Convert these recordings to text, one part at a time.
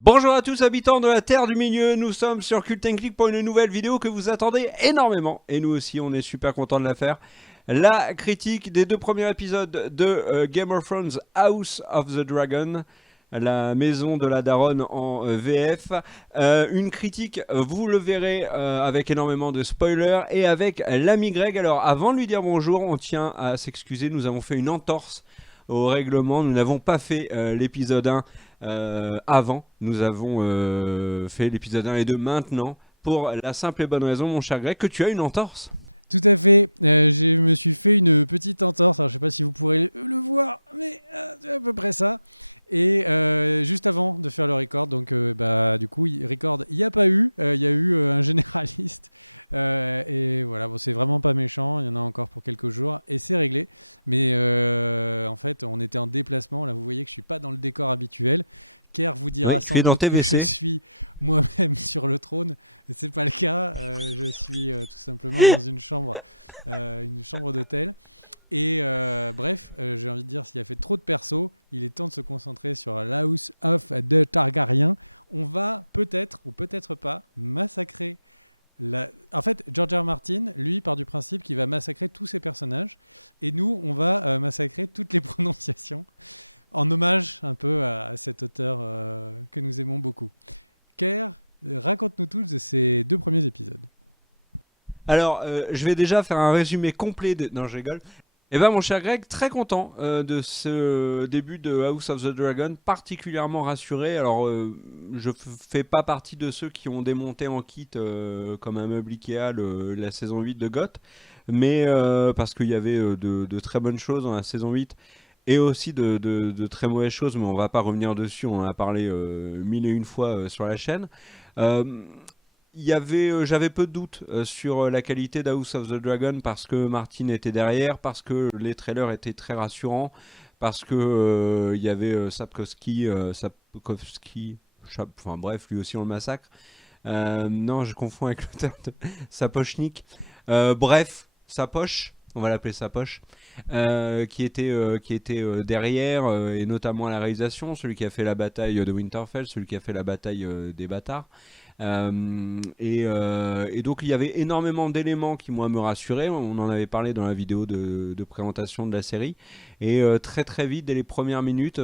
Bonjour à tous habitants de la Terre du Milieu, nous sommes sur Cult & Click pour une nouvelle vidéo que vous attendez énormément. Et nous aussi on est super contents de la faire. La critique des 2 premiers épisodes de Game of Thrones House of the Dragon, la maison de la daronne en VF. Une critique, vous le verrez, avec énormément de spoilers et avec l'ami Greg. Alors avant de lui dire bonjour, on tient à s'excuser, nous avons fait une entorse au règlement, nous n'avons pas fait l'épisode 1 avant, nous avons fait l'épisode 1 et 2 maintenant, pour la simple et bonne raison, mon cher Greg, que tu as une entorse. Tout à fait. Je me suis fait une petite entorse. Alors, je sais pas si vous pourrez le voir, mais c'est à peu près ça. Et juste avant de faire le record, donc du coup, record, il n'y a pas eu. Il y a eu un généraliste. Et voilà, bon, c'est vraiment pas méchant. Il y en a encore pour quelques jours. Et c'est réglé. Mais en fait, on était en déplacement. Là, vous voyez que je suis pas dans le décor habituel. Kerr vous Oui, dira tu sans es dans doute tes que je WC. suis moi-même sur le trône. C'est pas le cas. Je suis tout simplement dans une chambre d'hôtel. Et bref, j'ai envie de dire, s'il a fait trop de persos, il est temps de se concentrer sur la House of the Targaryen. On va peut-être, ou peut-être pas, massacrer En fait, George R. R. Martin, lui, part du principe qu'il va massacrer tous ses personnages. Et nous, on va massacrer toutes les prononciations, en hommage un peu à cet auteur que nous aimons beaucoup. Kerr, raconte-nous tous de ces 2 premiers épisodes. Alors, je vais déjà faire un résumé complet de... Non, je rigole. Eh ben, mon cher Greg, très content de ce début de House of the Dragon, particulièrement rassuré. Alors, je fais pas partie de ceux qui ont démonté en kit comme un meuble Ikea la saison 8 de GOT, mais parce qu'il y avait de très bonnes choses dans la saison 8 et aussi de très mauvaises choses, mais on va pas revenir dessus, on en a parlé mille et une fois sur la chaîne. Euh, J'avais peu de doutes sur la qualité d'House of the Dragon parce que Martin était derrière, parce que les trailers étaient très rassurants, parce que il y avait Sapkowski, enfin bref, lui aussi on le massacre. Non, je confonds avec le terme de Sapochnik. Bref, Sapoche, on va l'appeler Sapoche, qui était derrière, et notamment à la réalisation, celui qui a fait la bataille de Winterfell, celui qui a fait la bataille des bâtards. Et donc il y avait énormément d'éléments qui moi me rassuraient. On en avait parlé dans la vidéo de présentation de la série. Et très très vite, dès les premières minutes,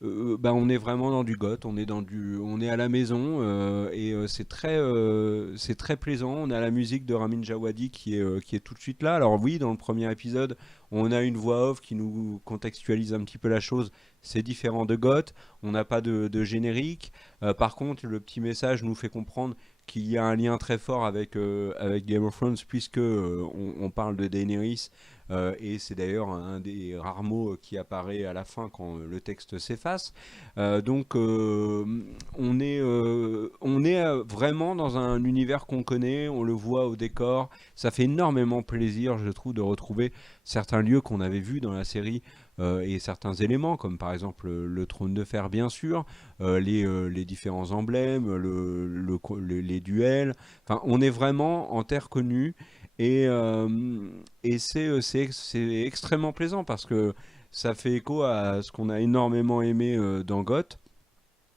on est vraiment dans du goth, on est à la maison et c'est très plaisant. On a la musique de Ramin Djawadi qui est tout de suite là. Alors oui, dans le premier épisode, on a une voix off qui nous contextualise un petit peu la chose. C'est différent de goth. On n'a pas de générique. Par contre, le petit message nous fait comprendre qu'il y a un lien très fort avec Game of Thrones puisque on parle de Daenerys et c'est d'ailleurs un des rares mots qui apparaît à la fin quand le texte s'efface. Donc on est vraiment dans un univers qu'on connaît, on le voit au décor. Ça fait énormément plaisir, je trouve, de retrouver certains lieux qu'on avait vus dans la série et certains éléments, comme par exemple le trône de fer, bien sûr, les différents emblèmes, les duels. Enfin, on est vraiment en terre connue et c'est extrêmement plaisant parce que ça fait écho à ce qu'on a énormément aimé dans GOT.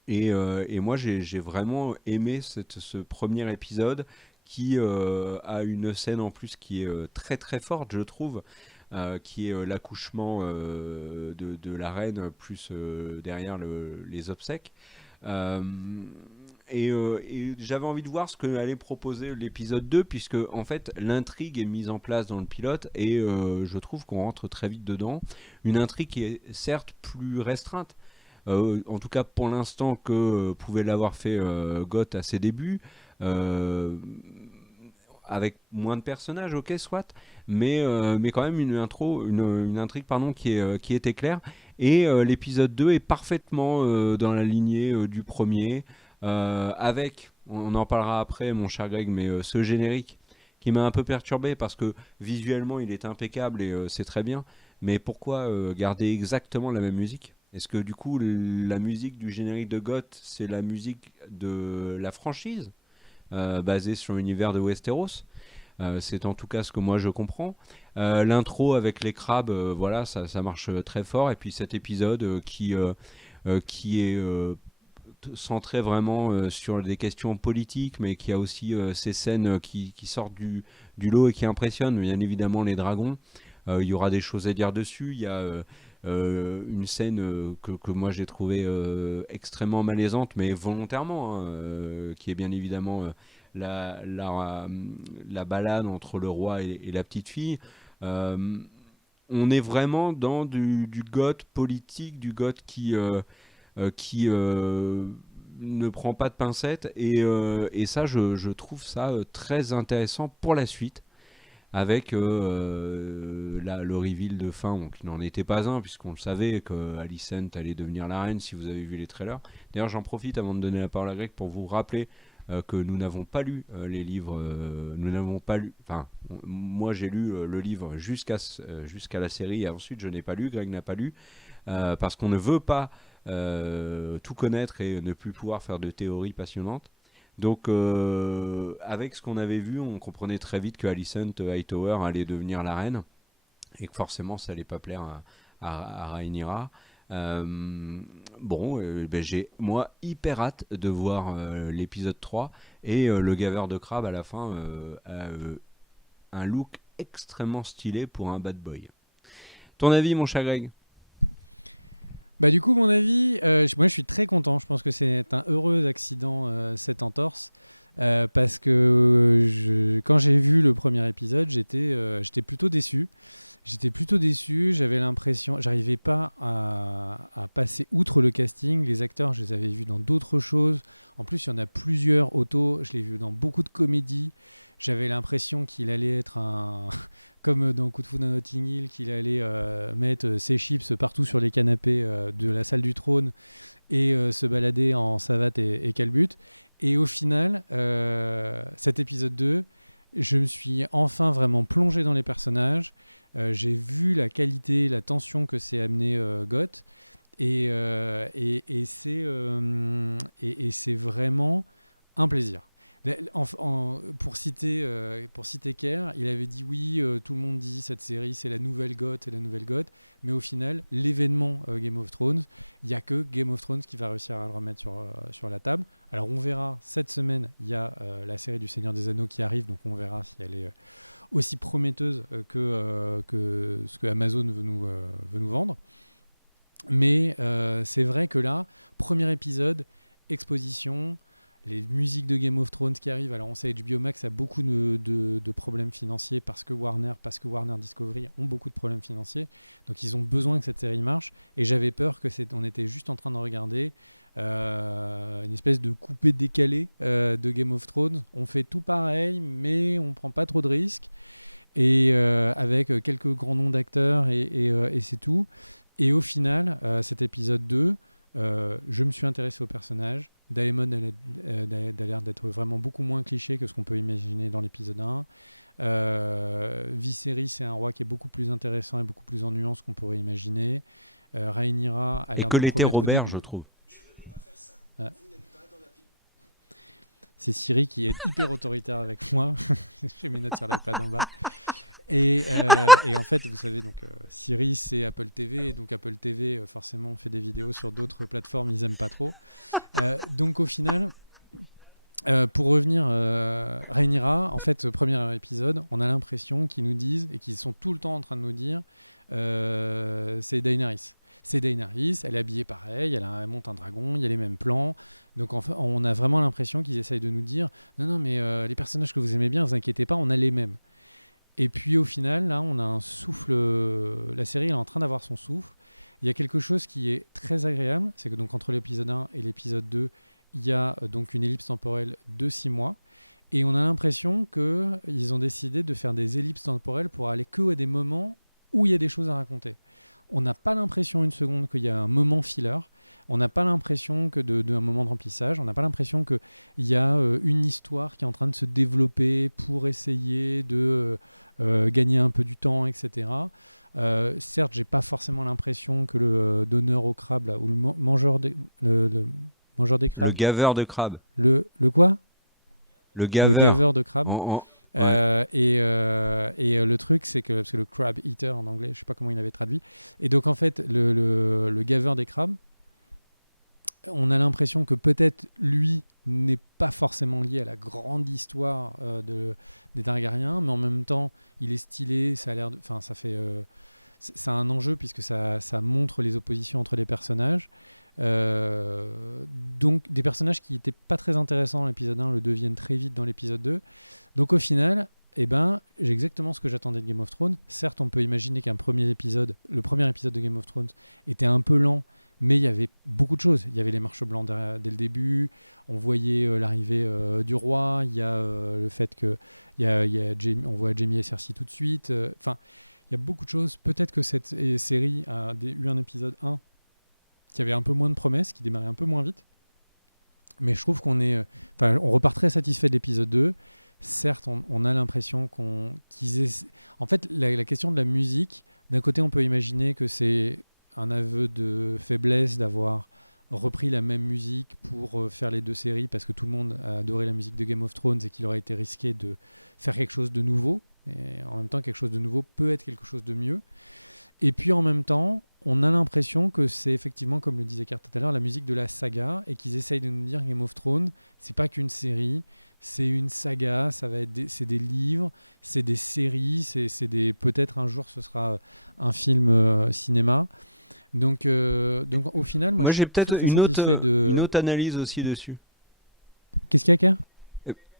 Et moi, j'ai vraiment aimé ce premier épisode qui a une scène en plus qui est très très forte, je trouve, qui est l'accouchement de la reine, plus derrière les obsèques. Euh, et j'avais envie de voir ce que allait proposer l'épisode 2 puisque en fait l'intrigue est mise en place dans le pilote et je trouve qu'on rentre très vite dedans. Une intrigue qui est certes plus restreinte, en tout cas pour l'instant que pouvait l'avoir fait Goth à ses débuts, euh, avec moins de personnages, ok, soit, mais quand même une intrigue pardon, qui était claire. Et l'épisode 2 est parfaitement dans la lignée du premier, avec, on en parlera après, mon cher Greg, mais ce générique qui m'a un peu perturbé parce que visuellement il est impeccable et c'est très bien. Mais pourquoi garder exactement la même musique? Est-ce que du coup la musique du générique de Goth c'est la musique de la franchise basée sur l'univers de Westeros? C'est en tout cas ce que moi je comprends. L'intro avec les crabes, voilà, ça marche très fort. Et puis cet épisode qui est centré vraiment sur des questions politiques, mais qui a aussi ces scènes qui sortent du lot et qui impressionnent. Bien évidemment, les dragons. Il y aura des choses à dire dessus. Il y a une scène que moi j'ai trouvé extrêmement malaisante, mais volontairement, hein, qui est bien évidemment la balade entre le roi et la petite fille. Euh, on est vraiment dans du goth politique, du goth qui ne prend pas de pincettes, et ça, je trouve ça très intéressant pour la suite avec le reveal de fin, qui n'en était pas un, puisqu'on le savait que Alicent allait devenir la reine si vous avez vu les trailers. D'ailleurs, j'en profite avant de donner la parole à Greg pour vous rappeler que nous n'avons pas lu les livres. Nous n'avons pas lu. Enfin, moi j'ai lu le livre jusqu'à la série, et ensuite je n'ai pas lu. Greg n'a pas lu parce qu'on ne veut pas tout connaître et ne plus pouvoir faire de théories passionnantes. Donc, avec ce qu'on avait vu, on comprenait très vite que Alicent Hightower allait devenir la reine et que forcément ça allait pas plaire à Rhaenyra. Bon, ben j'ai moi hyper hâte de voir l'épisode 3, et le gaveur de crabe à la fin a un look extrêmement stylé pour un bad boy. Ton avis, mon cher Greg? Bah du coup, mon avis, moi je suis très content. Je pense que c'est un heureux accident, cette entorse. Parce que quand j'ai vu le premier épisode, j'étais plutôt déçu. J'étais plutôt déçu, j'avais l'impression, j'arrivais pas à passer outre le casting. Les acteurs, je les avais vus dans d'autres choses. En plus, il y en a plusieurs. Otto, je l'ai vu dans beaucoup de comédies. J'avais l'impression qu'il allait être comme dans Coup de foudre à Notting Hill, qu'il allait mettre ses chips partout sur les canapés de la salle du trône et se balader en savate et calbute. Et au final, cet épisode 2, je me suis enfin vraiment plongé dans les personnages. J'ai vu la qualité, la tension que c'est amené Goth, et c'est vraiment un plaisir. Pour citer Kerr, il avait dit oui, tout le monde dit cette série c'est la nouvelle Goth, mais au final, l'événement Game of Thrones, il n'y a que Game of Thrones qui va réussir à le remettre sur la table. Alors on verra, cette semaine, il y a la série du Seigneur des Anneaux qui arrive, donc on verra si elle est aussi prometteuse que ce que Amazon veut nous vendre. Mais c'est vrai que là, premier épisode, exposition, les musiques de Game of Thrones qui arrivent. Alors on sait HBO Max a beaucoup de problèmes financiers parce que Warner Discovery ont beaucoup de problèmes financiers. Donc ils ont besoin que cette série marche. Et j'avais peur on était juste en train de regarder une espèce de coupé-décalé de Game of Thrones. On fait tout pareil, mais on prend pas trop de risques. Et avec quelques grands noms d'acteurs et c'est tout. Et au final, cet épisode 2, je me suis intéressé au personnage. Daemon a l'air d'être vraiment beaucoup moins cliché que ce qu'on peut imaginer dans l'épisode 1. Viserys, c'est un roi qui est beaucoup plus intéressant et beaucoup plus en nuances qu'on pourrait imaginer. Rhaenyra a l'air Et que de l'était promettre Robert, je trouve. Ah. C'est Siri qui est hyper autoritaire avec moi. J'ai mes notes sur l'iPad en bas. Et en fait, vous savez, donc Siri, c'est Apple TV. Donc Apple TV, forcément, on fait des vidéos sur d'autres plateformes, ils n'aiment pas trop. Donc au final, pour revenir, Rhaenyra, en fait, ce premier épisode, on a l'impression qu'ils nous disent, et qu'ils sont tout le temps en train de nous dire, c'est Daenerys. C'est Daenerys, elle est habillée pareil, elle monte un dragon, il y a les mêmes plans. Donc on a vraiment l'impression qu'ils essayent de nous dire non, mais les personnages que vous aimez bien, ne vous inquiétez pas, on a les mêmes. Et puis au final, là, on a un souffle. La série elle est en train d'avoir son souffle. Il y a quelque chose qui est très agréable, c'est que donc entre l'épisode 1 et l'épisode 2, il y a donc une ellipse temporelle de 6 mois. Et on a l'impression qu'ils ont décidé de faire des ellipses temporelles pour aller que à des moments où il y a des choses à raconter. On n'a pas l'impression une seconde qu'il y a un moment filler. On n'a pas l'impression que d'un moment de remplissage. On n'a pas l'impression qu'il y a une histoire qui est en train de se développer pour essayer de gagner un peu du temps, etc. Certes, j'ai pas forcément l'impression que le donneur au crabe là, ou le mangeur des crabes. Le gaveur de crabe. Le quoi? Le gaveur. Le gaveur de crabe. Ouais. Et le truc, c'est que le crab eater en anglais, je sais pas comment il avait traduit. Et donc en fait, le gaveur des crabes, on a l'impression que peut-être lui n'est pas forcément lié à la grande histoire des Targaryens, mais en même temps, il est stylé, ça a l'air enfin, ça fait... ça a un enjeu puisque ça montre les oppositions entre les personnages. Donc des personnages qui n'étaient pas très intéressants dans l'épisode 1 le deviennent très vite dans l'épisode 2. Donc au final, j'ai exactement ce que j'attendais de Game of Thrones. Certes, on peut imaginer le premier épisode de Game of Thrones était un peu lent, mais il y avait beaucoup de choses. Il y avait les marches blancs dès le début, on voyait l'arrivée du roi, il y a le fait que on voit Jaime et Cersei tout de suite. Enfin, il y a beaucoup de choses. Peut-être que cette série a eu un épisode 1 qui avait un peu moins de promesses, qui démarrait un peu moins vite. Mais je trouve on repart très satisfait de l'épisode 2. Certes, on a l'impression qu'ils aient... En fait, la question de la musique, d'un côté, on peut imaginer que c'est un aveu de faiblesse d'avoir repris la même musique pour faire les deux séries, parce que tout le monde a adoré la musique de Game of Thrones et qu'il aurait été risqué de faire quelque chose de nouveau. Et en même temps, quelque chose de nouveau peut être quelque chose de mieux. Et puis en même temps, on a l'impression que c'est effectivement, comme le disait Kurt tout à l'heure, la musique de la saga, et qu'ils essayent de nous dire Game of Thrones, c'est pas qu'une série, c'est une saga, c'est des livres, c'est des séries, peut-être un jour ce sera un film cinéma. Donc au final, moi je j'ai suis très, peut-être très satisfait de... une autre analyse aussi dessus. Qu'est-ce qu'il y a, Kurt ?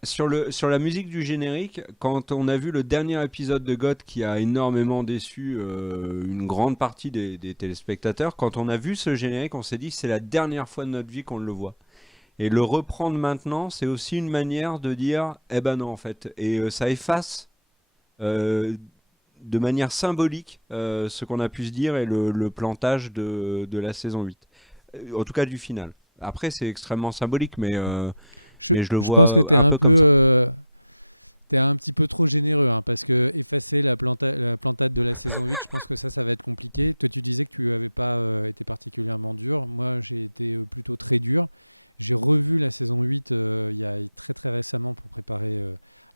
Sur la musique du générique, quand on a vu le dernier épisode de GOT qui a énormément déçu une grande partie des téléspectateurs, quand on a vu ce générique, on s'est dit c'est la dernière fois de notre vie qu'on le voit. Et le reprendre maintenant, c'est aussi une manière de dire eh ben non en fait. Et ça efface de manière symbolique ce qu'on a pu se dire et le plantage de la saison 8. En tout cas du final. Après c'est extrêmement symbolique, mais je le Je vois pense que t'es un un peu comme ça. peu... T'es un petit peu trop généreux, hein, parce que effacer la plantade de la saison 8, je pense que ça va être compliqué. Toi, tu disais que tu n'avais pas été particulièrement dur. Moi, j'ai été plutôt très dur. J'ai revu la saison 8 il y a très très récemment pour préparer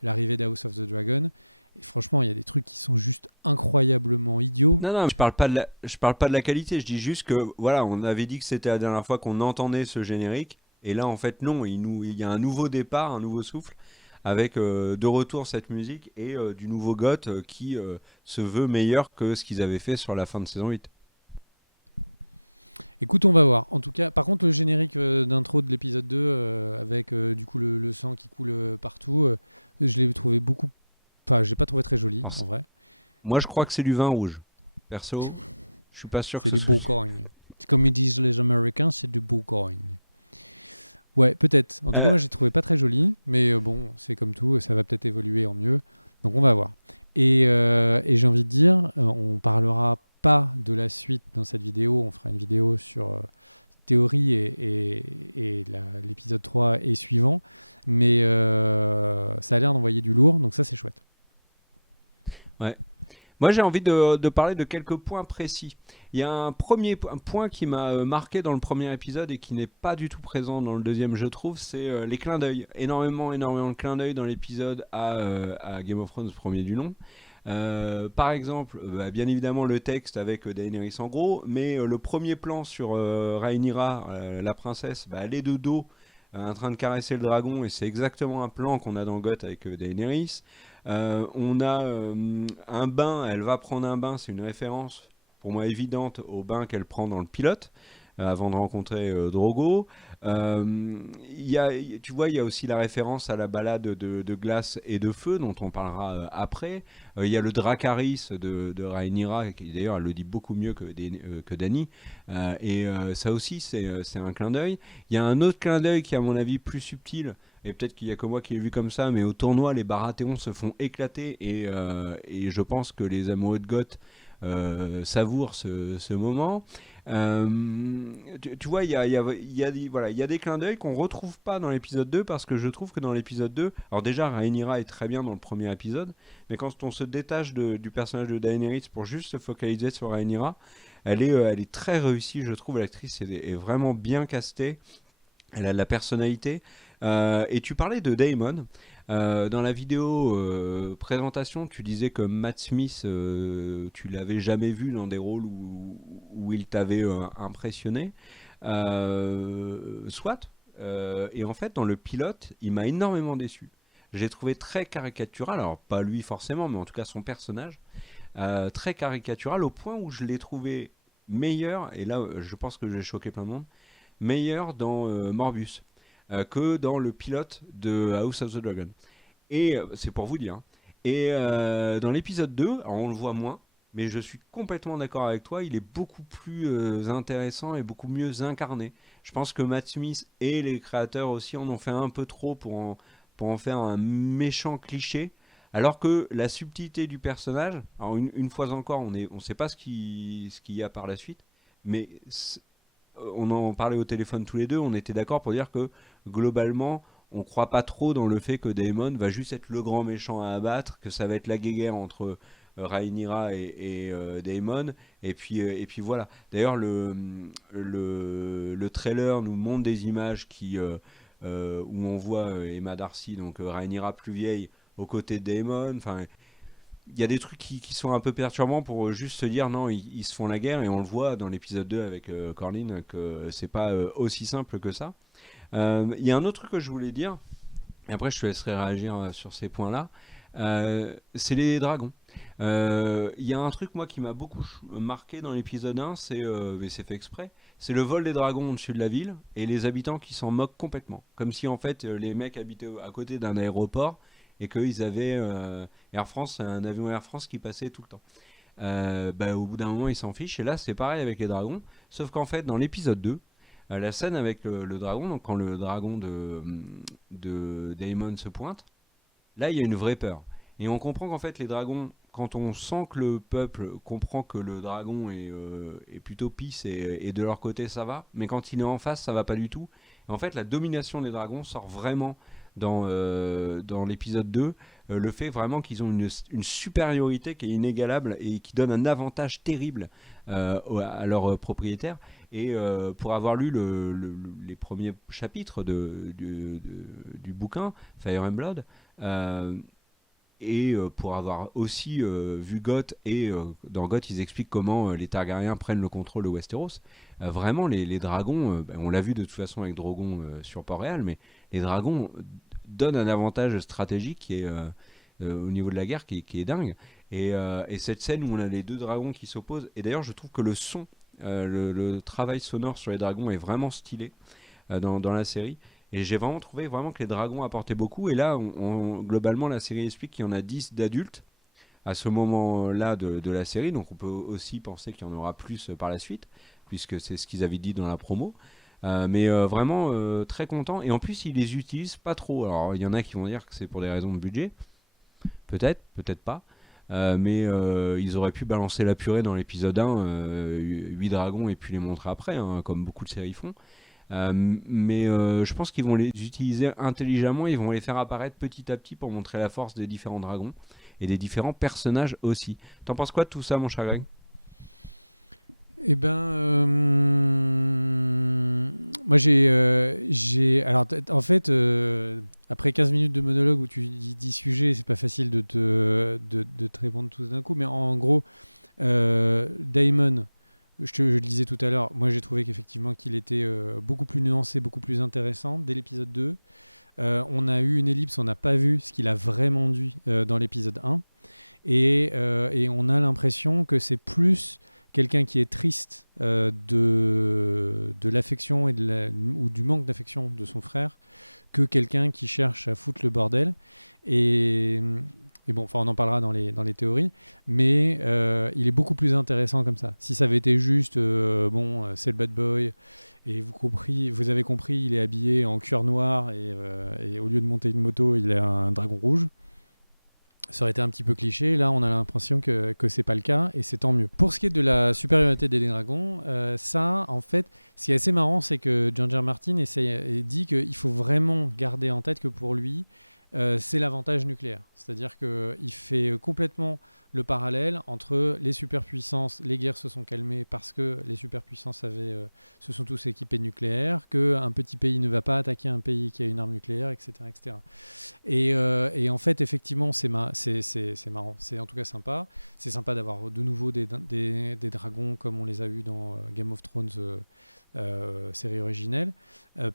l'arrivée d'House of the Dragon. Et franchement, il y a des trucs qui sont juste incroyablement idiots. Non, je parle pas de la qualité. Je dis juste que voilà, on avait dit que c'était la dernière fois qu'on entendait ce générique, et là en fait non, il y a un nouveau départ, un nouveau souffle, avec de retour cette musique et du nouveau GOT qui se veut meilleur que ce qu'ils avaient fait sur la fin de saison 8. Écoute, on va voir. En tout cas, par contre, le générique d'intro de l'épisode 2, avec du coup le sang qui coule partout, je l'ai trouvé beaucoup... Enfin, je l'ai pas trouvé très joli, Alors, en vrai. moi je crois que c'est du vin rouge. Perso, je suis pas sûr C'est que du ce soit... Bourgogne. Comme ils disent les Américains, c'est du Bourgogne. Ouais, peut-être. En tout cas, moi, j'ai trouvé pas très joli, mais bon, c'est comme tout, ça va peut-être évoluer en mieux. Donc, on va voir. Et j'ai envie de dire, on parlera pas de la suite dans cette vidéo. On fera une vidéo sur théorie et l'épisode 3 et suivant. Mais ça a l'air d'envoyer du lourd, donc ça, c'est chouette. Ouais. Moi, j'ai envie de parler de quelques points précis. Il y a un point qui m'a marqué dans le premier épisode et qui n'est pas du tout présent dans le deuxième, je trouve, c'est les clins d'œil. Énormément de clins d'œil dans l'épisode à Game of Thrones, premier du nom. Par exemple, bien évidemment le texte avec Daenerys en gros, mais le premier plan sur Rhaenyra, la princesse, elle est de dos, en train de caresser le dragon, et c'est exactement un plan qu'on a dans GOT avec Daenerys. On a un bain, elle va prendre un bain, c'est une référence pour moi évidente au bain qu'elle prend dans le pilote avant de rencontrer Drogo. Tu vois, il y a aussi la référence à la balade de glace et de feu dont on parlera après. Il y a le Dracarys de Rhaenyra, qui d'ailleurs elle le dit beaucoup mieux que Dany. Ça aussi, c'est un clin d'œil. Il y a un autre clin d'œil qui est à mon avis plus subtil, et peut-être qu'il n'y a que moi qui l'ai vu comme ça, mais au tournoi, les Baratheons se font éclater, et je pense que les amoureux de Goth savourent ce moment. Tu vois, voilà, il y a des clins d'œil qu'on retrouve pas dans l'épisode 2, parce que je trouve que dans l'épisode 2, alors déjà Rhaenyra est très bien dans le premier épisode, mais quand on se détache du personnage de Daenerys pour juste se focaliser sur Rhaenyra, elle est très réussie, je trouve. L'actrice est vraiment bien castée, elle a de la personnalité. Et tu parlais de Daemon. Dans la vidéo présentation, tu disais que Matt Smith, tu l'avais jamais vu dans des rôles où il t'avait impressionné. Soit. Et en fait, dans le pilote, il m'a énormément déçu. J'ai trouvé très caricatural, alors pas lui forcément, mais en tout cas son personnage, très caricatural au point où je l'ai trouvé meilleur, et là je pense que j'ai choqué plein de monde, meilleur dans Morbius que dans le pilote de House of the Dragon. Et c'est pour vous dire, hein. Et dans l'épisode 2, alors on le voit moins, mais je suis complètement d'accord avec toi, il est beaucoup plus intéressant et beaucoup mieux incarné. Je pense que Matt Smith et les créateurs aussi en ont fait un peu trop pour en faire un méchant cliché. Alors que la subtilité du personnage, alors une fois encore, on sait pas ce qu'il y a par la suite, mais on en parlait au téléphone tous les deux, on était d'accord pour dire que globalement, on croit pas trop dans le fait que Daemon va juste être le grand méchant à abattre, que ça va être la guéguerre entre Rhaenyra et Daemon, et puis voilà. D'ailleurs, le trailer nous montre des images où on voit Emma Darcy, donc Rhaenyra plus vieille, aux côtés de Daemon. Enfin, il y a des trucs qui sont un peu perturbants pour juste se dire non, ils se font la guerre, et on le voit dans l'épisode 2 avec Corlyn que c'est pas aussi simple que ça. Il y a un autre truc que je voulais dire, et après je te laisserai réagir sur ces points-là. C'est les dragons. Il y a un truc moi qui m'a beaucoup marqué dans l'épisode 1, mais c'est fait exprès, c'est le vol des dragons au-dessus de la ville et les habitants qui s'en moquent complètement. Comme si en fait les mecs habitaient à côté d'un aéroport et qu'ils avaient Air France, un avion Air France qui passait tout le temps. Au bout d'un moment ils s'en fichent, et là c'est pareil avec les dragons, sauf qu'en fait dans l'épisode 2, la scène avec le dragon, donc quand le dragon de Daemon se pointe, là, il y a une vraie peur. Et on comprend qu'en fait, les dragons, quand on sent que le peuple comprend que le dragon est plutôt pisse et de leur côté ça va, mais quand il est en face, ça va pas du tout. Et en fait, la domination des dragons sort vraiment dans l'épisode 2. Le fait vraiment qu'ils ont une supériorité qui est inégalable et qui donne un avantage terrible à leurs propriétaires. Et pour avoir lu les premiers chapitres du bouquin, Fire and Blood, euh, et pour avoir aussi vu Goth, et dans Goth ils expliquent comment les Targaryens prennent le contrôle de Westeros. Vraiment les dragons, on l'a vu de toute façon avec Drogon sur Port-Réal, mais les dragons donnent un avantage stratégique qui est au niveau de la guerre qui est dingue. Et cette scène où on a les deux dragons qui s'opposent, et d'ailleurs je trouve que le son, le travail sonore sur les dragons est vraiment stylé dans la série. Et j'ai vraiment trouvé vraiment que les dragons apportaient beaucoup. Et là, globalement, la série explique qu'il y en a 10 d'adultes à ce moment-là de la série. Donc on peut aussi penser qu'il y en aura plus par la suite, puisque c'est ce qu'ils avaient dit dans la promo. Mais vraiment très content. Et en plus, ils les utilisent pas trop. Alors il y en a qui vont dire que c'est pour des raisons de budget. Peut-être, peut-être pas. Mais ils auraient pu balancer la purée dans l'épisode 1, 8 dragons, et puis les montrer après, hein, comme beaucoup de séries font. Mais je pense qu'ils vont les utiliser intelligemment, ils vont les faire apparaître petit à petit pour montrer la force des différents dragons et des différents personnages aussi. T'en penses quoi de tout ça, mon cher Greg? Eh ben, moi alors en fait, après 15 minutes de monologue où tu dis 10 sujets, c'est pas facile de te répondre tous d'un coup, mais en gros, Daemon, je le disais tout à l'heure, moi j'ai trouvé qu'effectivement qu'il était beaucoup plus nuancé, beaucoup plus intéressant dès l'épisode 2. On a eu une ellipse, on n'a pas vu ce qu'il a vraiment dit dans l'épisode 1. Et on a l'impression que c'est plus quelqu'un qui est triste de l'affection ou du manque d'affection de son frère que quelqu'un qui cherche à foutre le bordel. Et, et bon, enfin, on en parlera dans les théories, mais il est beaucoup plus intéressant comme ça. Si ça avait été juste, c'est le bad boy, et vous avez compris, il est habillé en cuir noir, et au lieu de monter une moto, il a un dragon rouge. Ça aurait été un petit peu cliché. Là, on a l'impression que c'est pas le cas, et c'est tant mieux. Pour ce qui est de la supériorité des dragons, ça, en fait, ce qui est assez marrant, c'est que George R. R. Martin dit qu'il faut vraiment garder en tête que pour lui, c'est l'avantage nucléaire. C'est-à-dire qu'il fait complètement le parallèle entre les superpuissances, les guerres se sont calmées parce que les superpuissances se sont tous équipés de nucléaire, qu'un petit pays ne va pas attaquer un pays qui a une arme nucléaire, etc. etc. Et en fait, effectivement, c'est marrant, c'est en tout cas sympa. C'est sympa d'avoir de nouveau des dragons comme on les a eus dans Game of Thrones série originelle.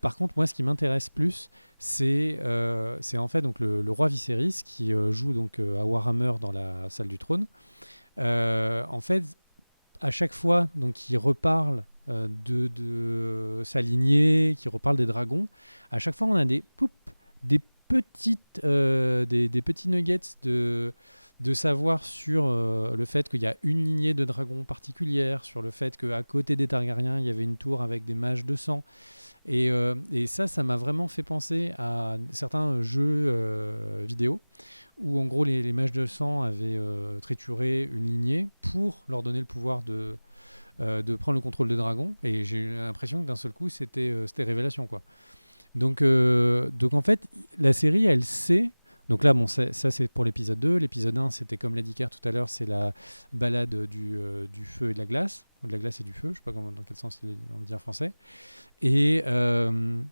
Par contre, moi, ce qui m'intéresse plus, c'est en fait donc le roi Viserys qui joue donc à Warhammer dans la salle du trône. En fait, à chaque fois donc il reparle de sa lignée, qui reparle des dragons. À chaque fois, on a des des petits nuggets de savoir sur le fait qu'il y a une lignée de dragons particulière, sur le fait qu'à côté des Targaryens, il y avait une tour avec des mages de sang. Et ça m'a vraiment fait penser à certains jeux vidéo où en gros les mages de sang avaient trituré une lignée pour leur donner le pouvoir de prendre le contrôle des dragons. Et j'ai eu l'impression que d'un seul coup, c'était révélation, quoi. Donc en fait, la série, elle sait. Donc là, bon, ça c'est pour l'épisode 2. L'épisode 1, c'était comme l'a dit Kerr tout à l'heure, c'est la balade du feu et de la glace. Ou de la glace et du feu, je ne sais pas dans quel sens on le dit en français. Et on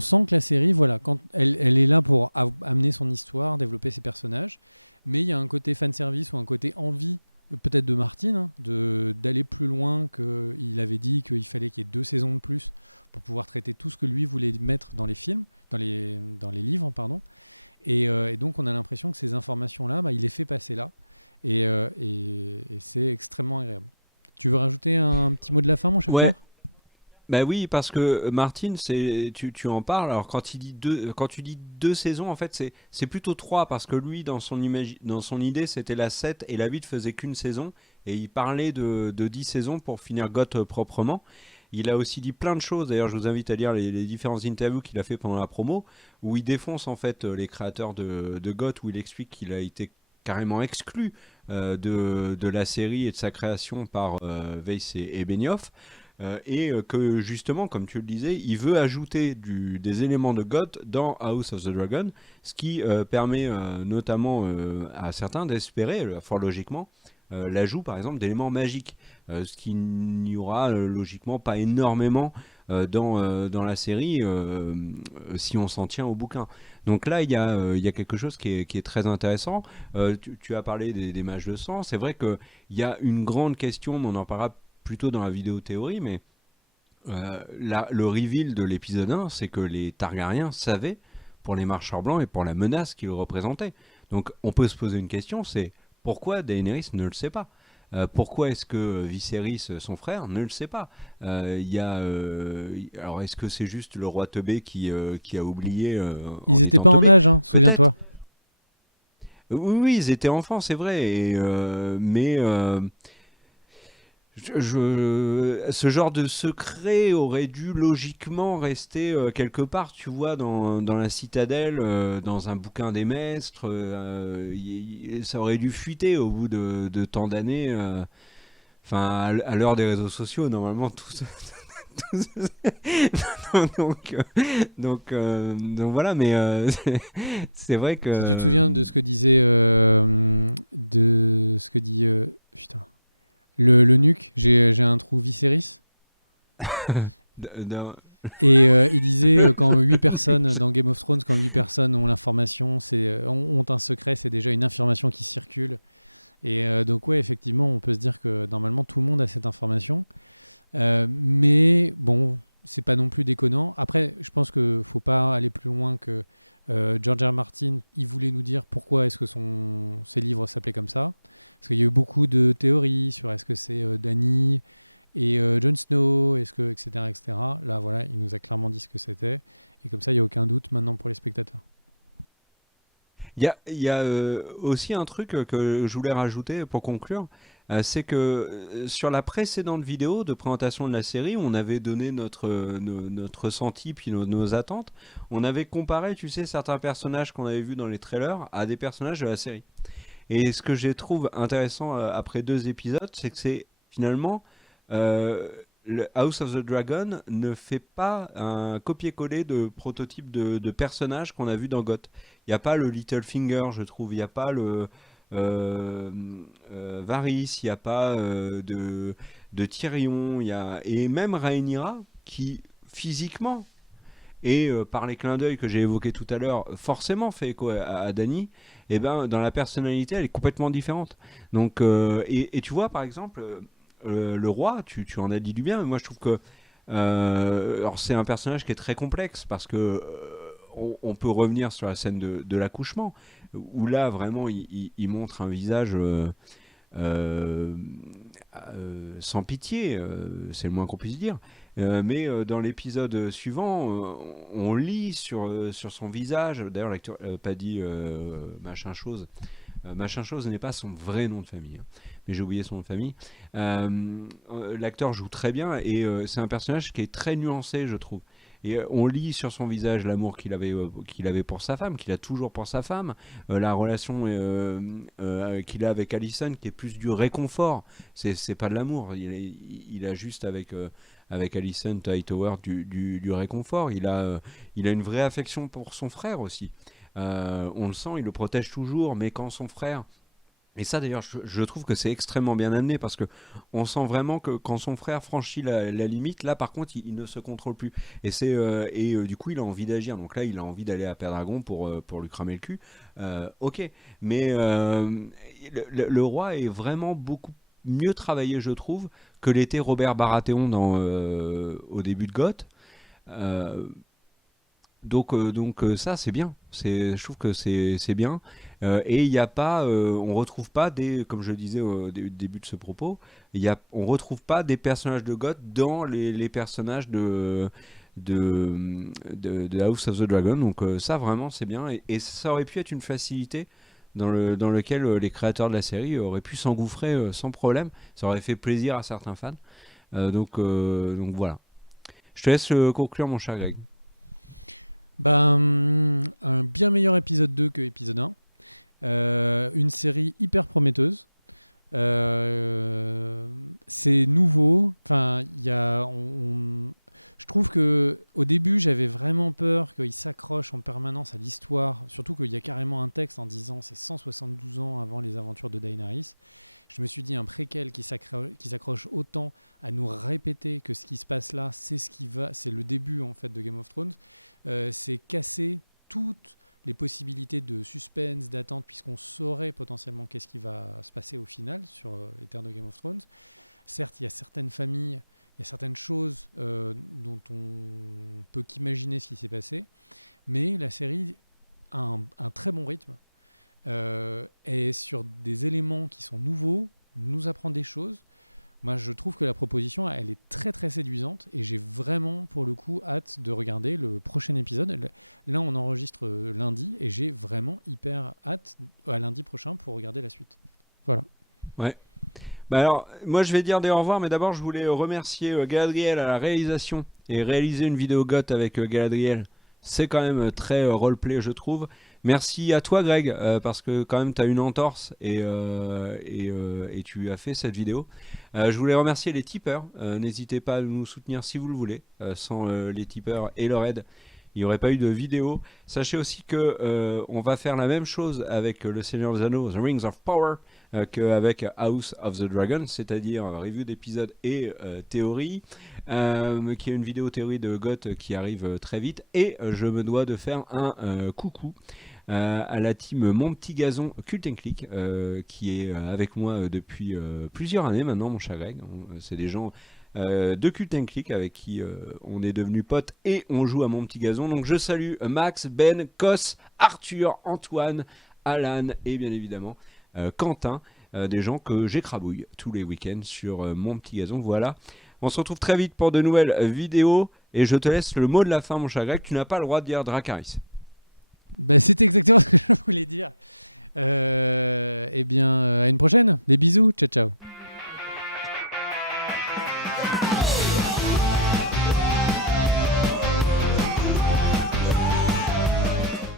sent que la série, voilà, quand elle est là pour amener son histoire, développer ses personnages, mais il y a un côté fanservice ou un côté envie, peut-être de Martin, hein, d'aller plus loin qu'il avait dit qu'il fallait qu'il y ait 2 saisons de plus pour pouvoir traiter tout ce que lui voulait mettre dans les films, dans les livres, pardon. Et donc on a l'impression que ces informations-là, il les fait passer là, et c'est extrêmement agréable. Tu veux rajouter un petit mot de la fin, mon cher Ouais, Pierre? bah oui, parce que Martin, tu en parles. Alors quand tu dis 2 saisons, en fait, c'est plutôt trois, parce que lui, dans son idée, c'était la 7 et la 8 faisaient qu'une saison, et il parlait de 10 saisons pour finir GOT proprement. Il a aussi dit plein de choses. D'ailleurs, je vous invite à lire les différentes interviews qu'il a fait pendant la promo, où il défonce en fait les créateurs de GOT, où il explique qu'il a été carrément exclu de la série et de sa création par Weiss et Benioff. Et que justement, comme tu le disais, il veut ajouter des éléments de GOT dans House of the Dragon, ce qui permet notamment à certains d'espérer, fort logiquement, l'ajout par exemple d'éléments magiques, ce qui n'y aura logiquement pas énormément dans la série si on s'en tient au bouquin. Donc là, il y a quelque chose qui est très intéressant. Tu as parlé des mages de sang. C'est vrai qu'il y a une grande question, mais on en parlera plutôt dans la vidéo théorie, mais le reveal de l'épisode 1, c'est que les Targaryens savaient pour les marcheurs blancs et pour la menace qu'ils représentaient. Donc on peut se poser une question, c'est pourquoi Daenerys ne le sait pas? Pourquoi est-ce que Viserys, son frère, ne le sait pas? Alors est-ce que c'est juste le roi Teubé qui a oublié Ils en n'étaient étant pas en Teubé? âge, hein, Peut-être. souviens-toi. Oui, oui, ils étaient enfants, c'est vrai, mais ce genre de secret aurait dû logiquement rester quelque part, tu vois, dans la citadelle, dans un bouquin des maîtres. Ça aurait dû fuiter au bout de tant d'années. Enfin, à l'heure des réseaux sociaux, normalement, tout donc voilà, mais c'est vrai Si tu te que. souviens de ce que disait, de ce que dit, putain, le nuque, j'ai un trou Viserys. d- d- Et il disait quand 8 personnes dans Game of Thrones, quand 8 personnes ont l'information, ont un secret, c'est déjà une information qui circule. Et donc ouais, effectivement, on peut se dire que normalement tout le monde a cette information. Mais bon, c'est pas non plus déconnant. Après, je pense qu'il faut pas aller plus loin que George R. R. Martin. Il voulait nous dire pourquoi est-ce que ses livres s'appelaient comme ça. Parce qu'il y a eu beaucoup de théories sur est-ce que c'est Dany et Jon Snow, etc., etc. Là, voilà, il nous a clairement dit ce que c'était. Et comme ça, il n'y a aucun doute maintenant pour les spectateurs. Il y a aussi un truc que je voulais rajouter pour conclure, c'est que sur la précédente vidéo de présentation de la série, on avait donné notre ressenti puis nos attentes. On avait comparé, tu sais, certains personnages qu'on avait vus dans les trailers à des personnages de la série. Et ce que je trouve intéressant après 2 épisodes, c'est que c'est finalement euh, le House of the Dragon ne fait pas un copier-coller de prototype de personnages qu'on a vu dans GOT. Il n'y a pas le Littlefinger, je trouve. Il n'y a pas le euh, Varys. Il n'y a pas de Tyrion. Et même Rhaenyra, qui physiquement et par les clins d'œil que j'ai évoqués tout à l'heure, forcément fait écho à Dany, et ben dans la personnalité, elle est complètement différente. Donc, et tu vois, par exemple, le roi, tu en as dit du bien, mais moi je trouve que Alors c'est un personnage qui est très complexe parce que on peut revenir sur la scène de l'accouchement où là vraiment il montre un visage euh, sans pitié, c'est le moins qu'on puisse dire. Mais dans l'épisode suivant, on lit sur son visage, d'ailleurs l'acteur Paddy machin chose n'est pas son vrai nom de famille, hein, mais j'ai oublié son nom de famille. L'acteur joue très bien et c'est un personnage qui est très nuancé, je trouve. Et on lit sur son visage l'amour qu'il avait pour sa femme, qu'il a toujours pour sa femme, la relation qu'il a avec Allison, qui est plus du réconfort. C'est pas de l'amour. Il a juste avec Allison Hightower du réconfort. Il a une vraie affection pour son frère aussi. On le sent, il le protège toujours, mais quand son frère... Et ça d'ailleurs, je trouve que c'est extrêmement bien amené parce que on sent vraiment que quand son frère franchit la limite, là par contre il ne se contrôle plus. Du coup il a envie d'agir. Donc là il a envie d'aller à Pendragon pour lui cramer le cul. Ok, mais le roi est vraiment beaucoup mieux travaillé, je trouve, que l'était Robert Baratheon au début de Goth. Euh, ça c'est bien, je trouve que c'est bien. Et il y a pas, on retrouve pas comme je le disais au début de ce propos, on retrouve pas des personnages de Goth dans les personnages de House of the Dragon. Donc ça vraiment c'est bien et ça aurait pu être une facilité dans lequel les créateurs de la série auraient pu s'engouffrer sans problème. Ça aurait fait plaisir à certains fans. Donc voilà. Je te laisse conclure mon cher Greg. Ben, un bien meilleur épisode 2 que épisode 1. Une série hyper prometteuse. C'est nouveau. Enfin, je trouve que au début, j'avais vraiment peur qu'il s'accroche en permanence à l'histoire. Surtout qu'il y a carrément un texte en disant c'est 172 ans avant les aventures de Daenerys. Je me suis dit un préquel qui s'accroche autant à nous répéter que ce qui se passe là, c'est le début en fait de Game of Thrones. C'est casser toutes les possibilités de suspense, d'attente, puisqu'on saurait potentiellement qu'est-ce qui va se passer au final sur les terres de Game of Thrones. Certes, il y a certaines familles, il y a certaines choses dont on peut qu'imaginer ce qui s'est passé, mais la série a un très bon rythme et sur des éléments qui sont nouveaux, nous apprend des choses. Moi, je trouve que la proposition, elle est très très séduisante et j'ai vraiment, pour le coup, hâte de regarder le prochain épisode. Là, on enregistre lundi et j'ai vraiment hyper hâte à lundi prochain pour regarder la suite. Voilà. Ouais. Bah alors, moi je vais dire des au revoir, mais d'abord je voulais remercier Galadriel à la réalisation et réaliser une vidéo goth avec Galadriel. C'est quand même très roleplay, je trouve. Merci à toi, Greg, parce que quand même tu as une entorse et tu as fait cette vidéo. Je voulais remercier les tipeurs. N'hésitez pas à nous soutenir si vous le voulez. Sans les tipeurs et leur aide, il n'y aurait pas eu de vidéo. Sachez aussi que on va faire la même chose avec Le Seigneur des Anneaux, The Rings of Power, qu'avec House of the Dragon, c'est-à-dire review d'épisode et théorie, qui est une vidéo théorie de Goth qui arrive très vite. Et je me dois de faire un coucou à la team Mon Petit Gazon Cult & Click, qui est avec moi depuis plusieurs années maintenant, mon cher Greg. C'est des gens de Cult & Click avec qui on est devenus potes et on joue à Mon Petit Gazon. Donc je salue Max, Ben, Kos, Arthur, Antoine, Alan et bien évidemment Quentin, des gens que j'écrabouille tous les week-ends sur Mon Petit Gazon. Voilà, on se retrouve très vite pour de nouvelles vidéos et je te laisse le mot de la fin, mon cher Greg. Tu n'as pas le droit de dire Dracarys. Bah, c'était exactement ce que je voulais dire. Eh bien, à une prochaine. Des bisous. Ciao, ciao.